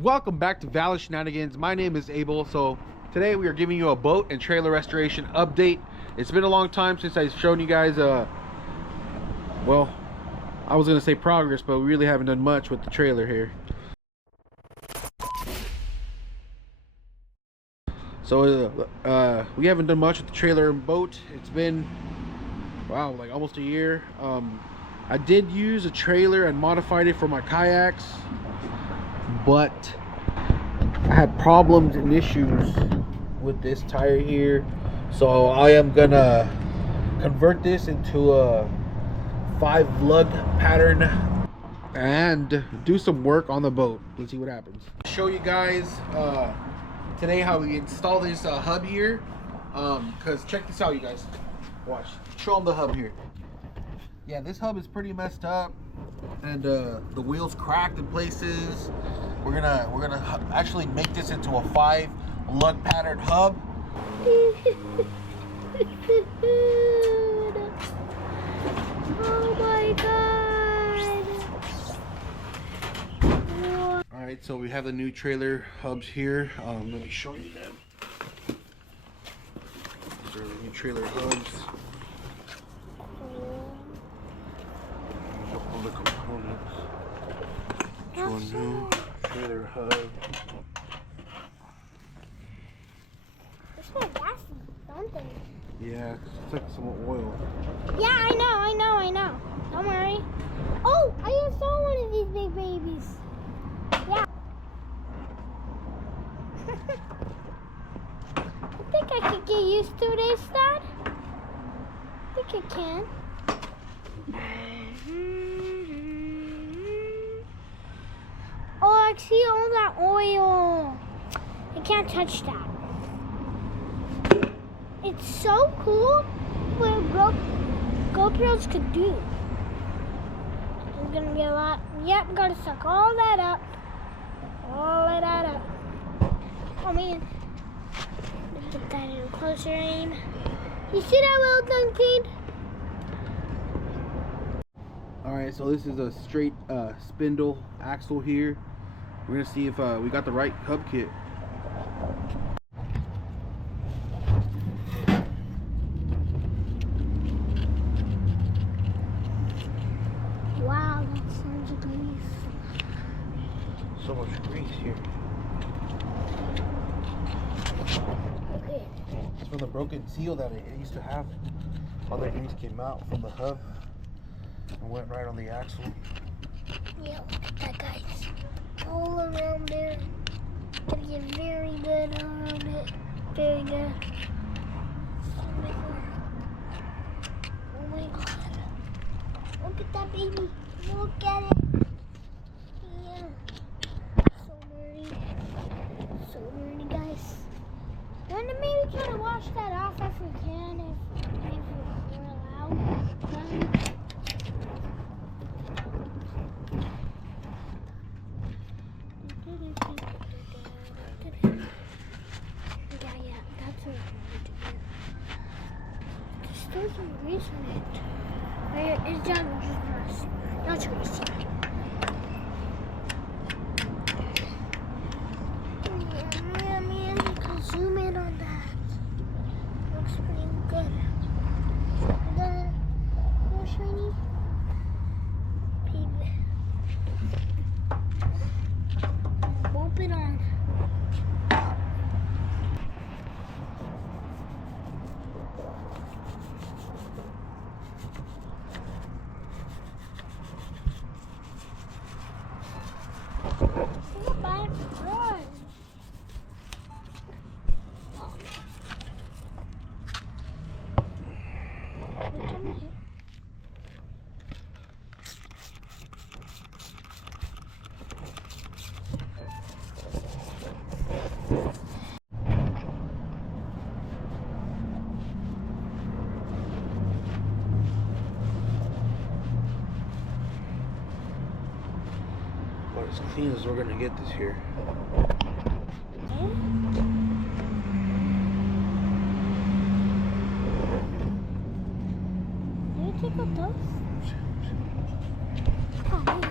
Welcome back to Valley Shenanigans. My name is Abel. So today we are giving you a boat and trailer restoration update. It's been a long time since I've shown you guys well, I was gonna say progress, but we really haven't done much with the trailer here. So we haven't done much with the trailer and boat. It's been, wow, like almost a year. I did use a trailer and modified it for my kayaks, but I had problems and issues with this tire here, so I am gonna convert this into a 5 lug pattern and do some work on the boat. Let's see what happens. Show you guys today how we install this hub here, because check this out, you guys. Watch, show them the hub here. Yeah, this hub is pretty messed up, and the wheels cracked in places. We're gonna actually make this into a 5 lug pattern hub. Oh my god! All right, so we have the new trailer hubs here. Let me show you them. These are the new trailer hubs. All the components. To a new trailer hub. It's not gassy, something. Yeah, it's like some oil. Yeah, I know. Don't worry. Oh, I just saw one of these big babies. Yeah. I think I could get used to this, Dad. I think I can. Oh, I see all that oil. I can't touch that. It's so cool what GoPros could do. There's gonna be a lot. Yep, gotta suck all that up. All of that up. I mean, put that in a closer aim. You see that little Duncan? Alright, so this is a straight spindle axle here. We're gonna see if we got the right hub kit. Wow, that sounds grease. So much grease here. Okay. It's from the broken seal that it used to have. All that grease came out from the hub and went right on the axle. Yeah, look at that, guys. All around there. Gotta get very good around it. Very good. Oh my god. Look at that baby. Look at it. Yeah. So dirty. So dirty, guys. And then maybe try to wash that off if we can, if we're allowed. Yeah, that's what I wanted to do. There's still some grease on it. It's done, just rust. Not grease. Man, you can zoom in on that. Looks pretty good. And then, more shiny. Pig. Boop it on. Go back, run. Come here. But as clean as we're gonna get this here. Take out those. Oh, yeah.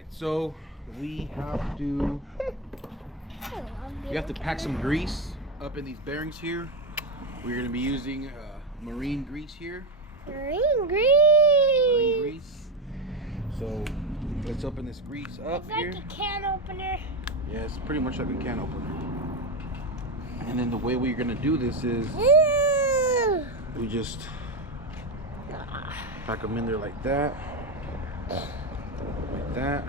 Alright, so we have to pack some grease up in these bearings here. We're going to be using marine grease here. Marine grease. Marine grease. So let's open this grease up it's here. Like a can opener. Yeah, it's pretty much like a can opener. And then the way we're going to do this is we just pack them in there like that. Like that.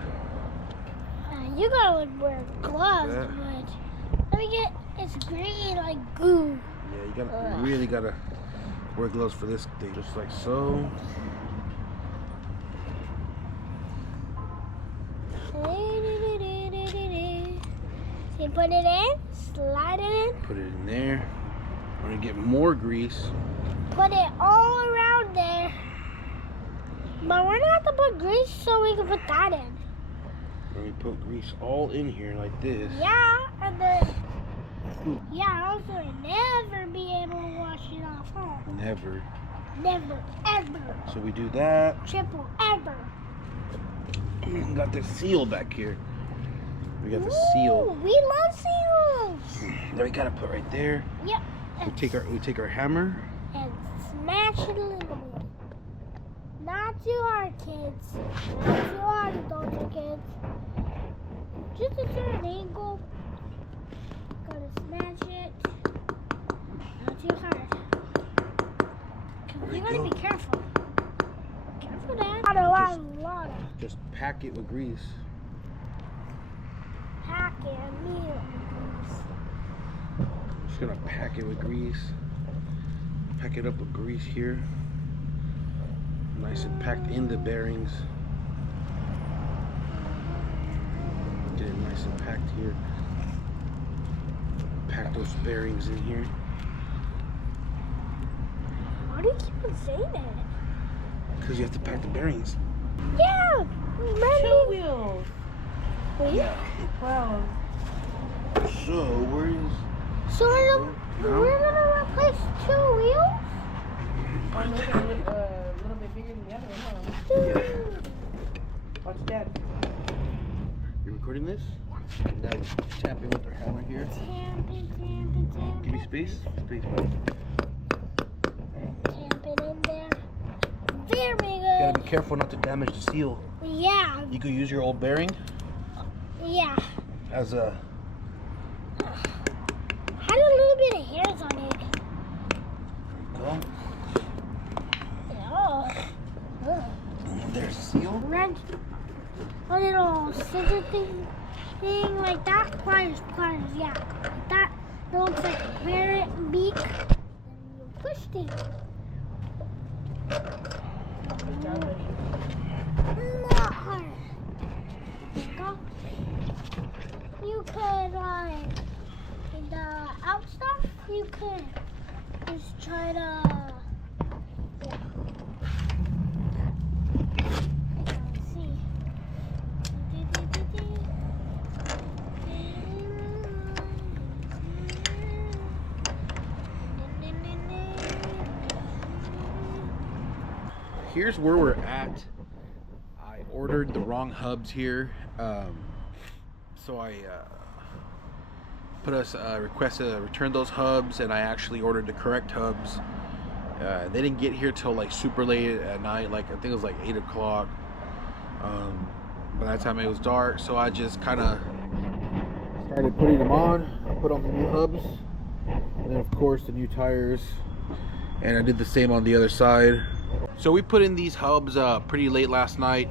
You gotta wear gloves, Like but let me get it's green like goo. Yeah, you really gotta wear gloves for this thing, just like so. You put it in, slide it in. Put it in there. We're gonna get more grease. Put it all around there. But we're not gonna put grease so we can put that in. And we put grease all in here like this. Yeah, and then also never be able to wash it off. Huh? Never. Never, ever. So we do that. Triple ever. Got the seal back here. We got the Ooh, seal. We love seals. That we gotta put right there. Yep. We take our hammer. And smash it a little bit. Not too hard, kids. Not too hard, adults and kids. Just a certain angle. Gotta smash it. Not too hard. You gotta be careful. Careful, Dad. A lot. Just pack it with grease. Pack it, meal. I'm just gonna pack it with grease. Pack it up with grease here. Nice and packed in the bearings. Get it nice and packed here. Pack those bearings in here. Why do you keep on saying that? Because you have to pack the bearings. Yeah! Two wheels. Wait. 12. So, where is... So we're gonna replace 2 wheels? One a little bit bigger than the other one, huh? Watch Dad. You recording this? Now tap in with our hammer here. Tamp it. Give me space. Space, buddy. Tamp it in there. There we You go. gotta be careful not to damage the seal. Yeah. You could use your old bearing Yeah. as a... Had a little bit of hairs on it. Go. Oh. There's the seal. Red. A little scissor thing like that. Pliers, yeah. Like that. It looks like a parrot beak. And you push it. Good job, buddy. Not hard. Go. You could the out stuff. You could just try to. Let's see. Here's where we're at. I ordered the wrong hubs here. So I put a request to return those hubs, and I actually ordered the correct hubs. They didn't get here till like super late at night, like I think it was like 8 o'clock. By that time it was dark, so I just kind of started putting them on. I put on the new hubs, and then of course the new tires, and I did the same on the other side. So we put in these hubs pretty late last night,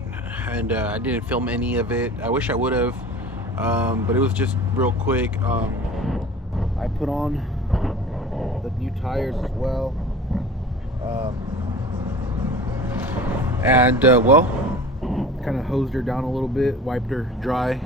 and I didn't film any of it. I wish I would have, but it was just real quick. I put on the new tires as well, and well, kind of hosed her down a little bit, wiped her dry,